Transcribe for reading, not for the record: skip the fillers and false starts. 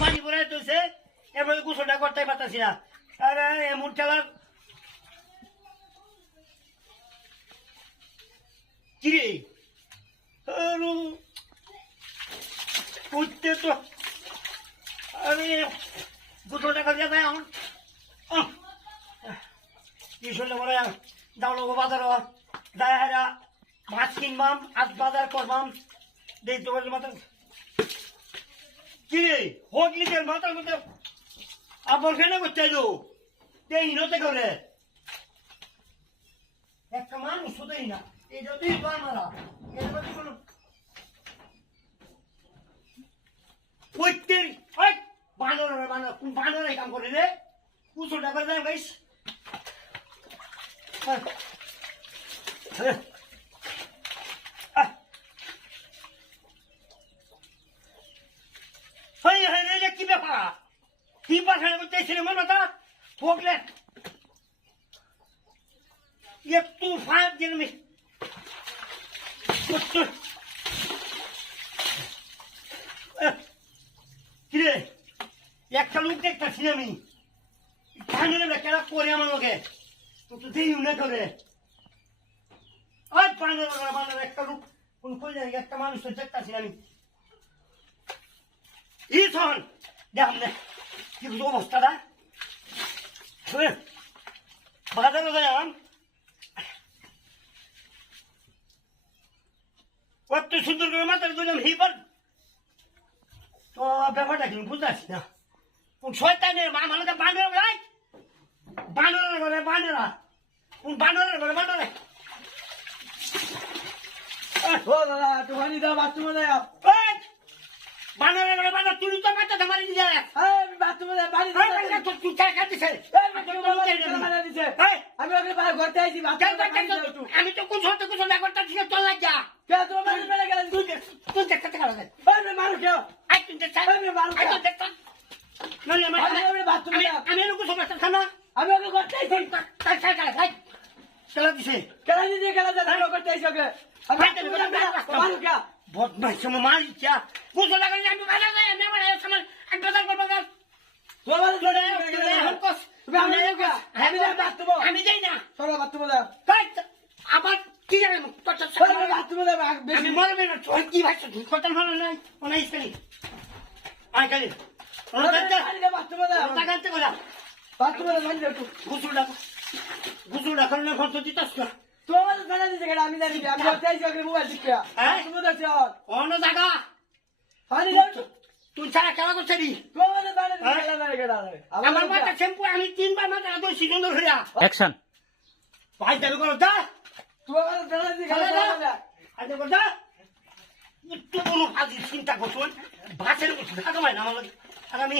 পানি পরে তুইছে এবার গোসলটা করতে পারতাছি না আরে এমন খেলার কিরে করতে তো আরে গোসলটা করে যায় আমার কি শুনলে মনে দাও লোক বাজার যায় হারা মাছ কিনবাম আজ বাজার করবাম দেখতে পারলে মাথা কিরে হোক লিখের মাথার মধ্যে আবার কেন করতে যাও এই নতে করে একটা মানুষ শুধুই না এই যদি মারা এর মধ্যে কোনো প্রত্যেক বানর কাম করে রে কুচোটা করে দেয় গাইস কি ব্যাপার কি পাখানে করতেছিল মনে তা ভোগলে একটু ফাঁক দিন কিরে একটা লোক দেখতেছি আমি কেনা করে আমার লোকে তো দেই না করে আর বানর একটা লোক কোন কই জানি একটা মানুষ দেখতেছি আমি ইথন দেখ কি অবস্থাটা বাজারে যাইলাম কত সুন্দর করে মাথায় দিলাম হিবার তো ব্যাপারটা কিন্তু বুঝতে পারছি না কোন শয়তানের মা মানে তো বানর ভাই বানরের ঘরে বানরা কোন বানরের ঘরে বানরে ও দাদা একটু পানি দাও বাথরুমে দাও বানরের ঘরে বানর তুই তো মাথা মারি দিয়ে আমি বাথরুমে দাও পানি দাও তুই চা খাচ্ছিস আমি ওকে বাইরে ঘরতে আইছি আমি তো কোন সত্য কোন না করতে ঠিক চল লাগা কে তোমার বাড়ি মেরে গেল তুই দেখতে খাওয়া যায় আমি মারু কেউ আই তুই দেখতে আই তো দেখতে নলে আমি বাথরুমে আমি লোক সমস্যা খানা আমি ওকে ঘরতে আইছি তাই তাই তাই চলা দিছে কেলা দিদি কেলা যা ধারো করতে আইছি ওকে আমি মারু কেউ বদমাই সময় মারি क्या বুঝো লাগা আমি ভালো যাই আমি আমার সময় এক বাজার করব গাল তোমার জোরে তুমি আমি যাই না চলো বাথরুমে দাও আবার কি জানো বাথরুমে দাও আমি মরবে না তুই কি ভাই কথা ভালো নাই ওনা ইসকানি আই কালি বাথরুমে দাও টাকাতে বলা বাথরুমে দাও মানে একটু গুসুড়া করলে ফটো দিতাস না তোমার জানা দিছে কেডা আমি জানি আমি ঘরতে আইছি ওকে মোবাইল শিখা তুমি দাও চল অন্য জায়গা পানি দাও তুই ছাড়া খেলা করছিস তোমার জানা দিছে কেডা জানে কেডা আমার মাথা শ্যাম্পু আমি 3 বার মাথা তো সিজন ধরিয়া অ্যাকশন ভাই দেবে করো দা তোমার জানা দিছে কেডা আজ করো দা একটু কোনো কাজ চিন্তা করছ ভাষের কথা কমাই না আমার আমি